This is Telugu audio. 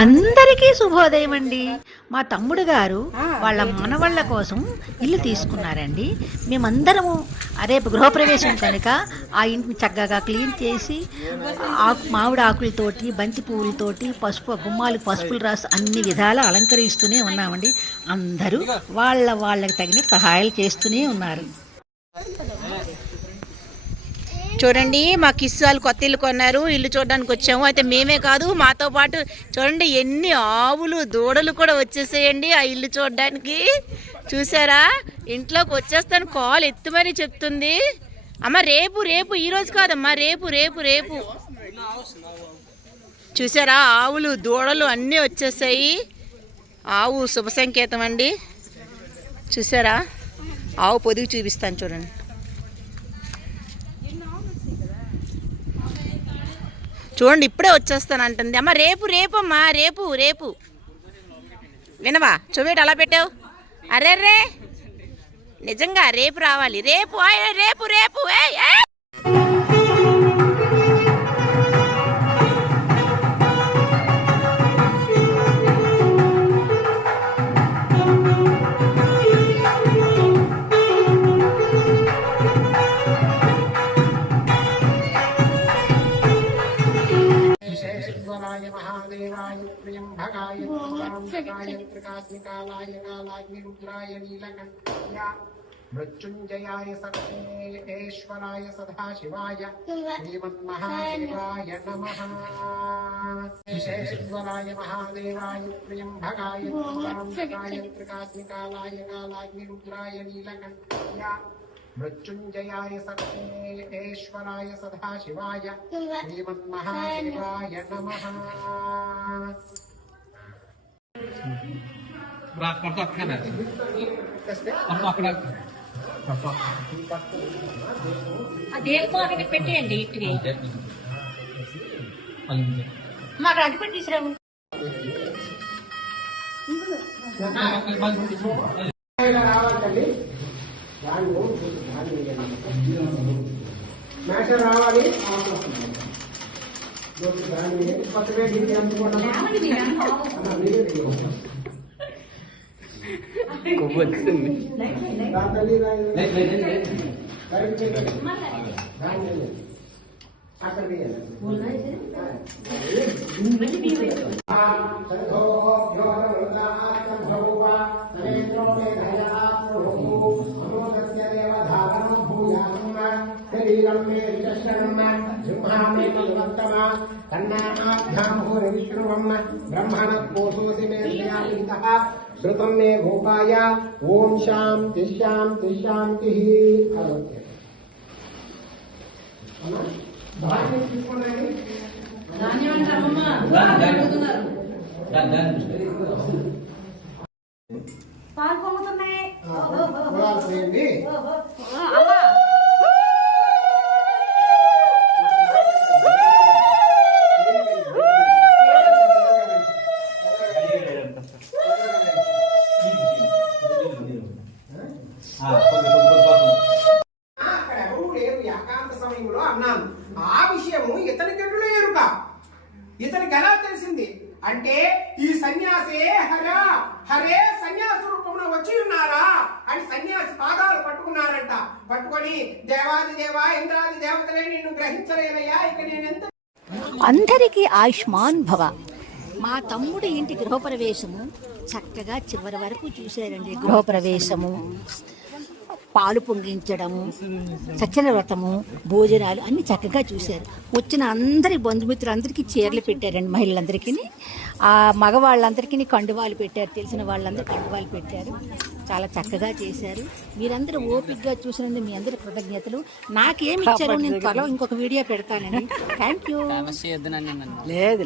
అందరికీ శుభోదయం అండి. మా తమ్ముడు గారు వాళ్ళ మనవళ్ళ కోసం ఇల్లు తీసుకున్నారండి. మేమందరము రేపు గృహప్రవేశం కనుక ఆ ఇంటిని చక్కగా క్లీన్ చేసి మామిడి ఆకులతోటి, బంతి పువ్వులతోటి, పసుపులు రాసి అన్ని విధాలు అలంకరిస్తూనే ఉన్నామండి. అందరూ వాళ్ళకి తగిన సహాయాలు చేస్తూనే ఉన్నారు. చూడండి, మా కిస్సు వాళ్ళు కొత్త ఇల్లు కొన్నారు. ఇల్లు చూడడానికి వచ్చాము. అయితే మేమే కాదు, మాతో పాటు చూడండి ఎన్ని ఆవులు దూడలు కూడా వచ్చేసేయండి ఆ ఇల్లు చూడడానికి. చూసారా, ఇంట్లోకి వచ్చేస్తాను కాల్ ఎత్తుమని చెప్తుంది. అమ్మ రేపు రేపు ఈరోజు కాదమ్మా, రేపు రేపు రేపు. చూసారా, ఆవులు దూడలు అన్నీ వచ్చేసాయి. ఆవు శుభ సంకేతం అండి. చూసారా, ఆవు పొదుగు చూపిస్తాను చూడండి. చూడండి, ఇప్పుడే వచ్చేస్తాను అంటుంది. అమ్మ రేపు రేపు అమ్మా, రేపు రేపు. వినవా, చూపెట్టి అలా పెట్టావు. అరే నిజంగా రేపు రావాలి. రేపు రేపు రేపు. महादेवाय त्र्यंबकाय त्रिकात्मिकालाय कालाग्नि रुद्राय नीलकंठाय मृत्युंजयाय सर्वेश्वराय सदाशिवाय श्रीमन्महादेवाय नमः। विशेषज्वराय महादेवाय त्र्यंबकाय त्रिकात्मिकालाय कालाग्नि रुद्राय नीलकंठाय मृत्युंजयाय सर्वेश्वराय सदाशिवाय श्रीमन्महादेवाय नमः। పెట్టేయండి ఇటుకి మాకు అడ్డు పెట్టి తీసుకురావు. మేష రావాలి. श्रुतं मे भूपाय ओम शांति शांति शांति। సమయంలో అన్నాను ఆ విషయము ఇతనికి ఎటులో ఎరుక, ఇతనికి ఎలా తెలిసింది అంటే ఈ సన్యాసే హరే సన్యాస రూపంలో వచ్చి ఉన్నారా అని సన్యాసి పాదాలు పట్టుకున్నారంట. పట్టుకొని దేవాది దేవా ఇంద్రాది దేవతలే నిన్ను గ్రహించలేనయ్యా, ఇక నేనెంత. అందరికీ ఆయుష్మాన్ భవ. మా తమ్ముడి ఇంటి గృహప్రవేశము చక్కగా చివరి వరకు చూశారండి. గృహప్రవేశము, పాలు పొంగించడము, సత్యన వ్రతము, భోజనాలు అన్ని చక్కగా చూశారు. వచ్చిన అందరి బంధుమిత్రులందరికీ చీరలు పెట్టారండి. మహిళలందరికీ, ఆ మగవాళ్ళందరికీ కండువాలు పెట్టారు. తెలిసిన వాళ్ళందరూ కండువాలు పెట్టారు. చాలా చక్కగా చేశారు. మీరందరూ ఓపికగా చూసినందుకు మీ అందరి కృతజ్ఞతలు. నాకేమి ఇచ్చారు నేను త్వరలో ఇంకొక వీడియో పెడతానండి. Thank you. లేదు